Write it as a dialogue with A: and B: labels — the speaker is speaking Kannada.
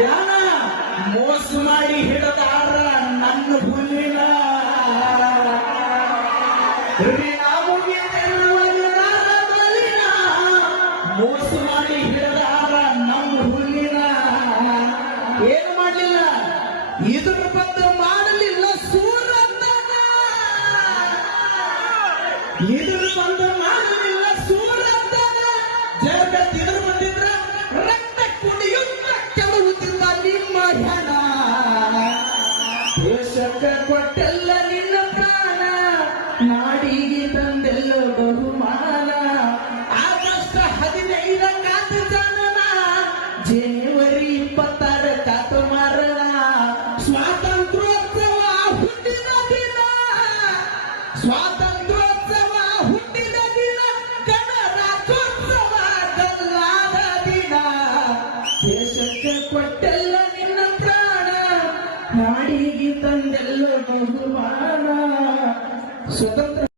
A: ಯಾನ ಮೋಸ ಮಾಡಿ ಹಿಡದಾರ ನನ್ನ ಹುಲ್ಲಿನ ಮೋಸ ಮಾಡಿ ಹಿಡದಾರ ನಮ್ಮ ಹುಲ್ಲಿನ ಏನು ಮಾಡಲಿಲ್ಲ? ಇದ್ರ ಬಗ್ಗೆ ಮಾಡಲಿಲ್ಲ ಸೂರ ಇದ್ರ ಬಂದ ಕೆಡುವುದಿಲ್ಲ ನಿಮ್ಮ ಹಣ ದೇಶಕ್ಕ ಕೊಟ್ಟೆಲ್ಲ ನಿನ್ನ ಪ್ರಾಣ. ನಾಡಿಗೆ ತಂದೆಲ್ಲ ಬಹುಮಾನ. ಆಗಸ್ಟ್ ಹದಿನೈದಕ್ಕಾತ ಜನನ ಜನವರಿ ಇಪ್ಪತ್ತಾರಕ್ಕಾತ ಮರಣ. ಸ್ವಾತಂತ್ರ್ಯೋತ್ಸವ ಹುಟ್ಟಿದ ದಿನ. ಸ್ವಾತಂತ್ರ್ಯೋತ್ಸವ ಹುಟ್ಟಿದ ದಿನ. ಗಣರಾಜ್ಯೋತ್ಸವ ಗಲ್ಲಾದ ದಿನ. ದೇಶ ಕೊಟ್ಟೆಲ್ಲ ನಿನ್ನ ಪ್ರಾಣ. ನಾಡಿಗೆ ತಂದೆಲ್ಲ ಬಹುಮಾನ. ಸ್ವತಂತ್ರ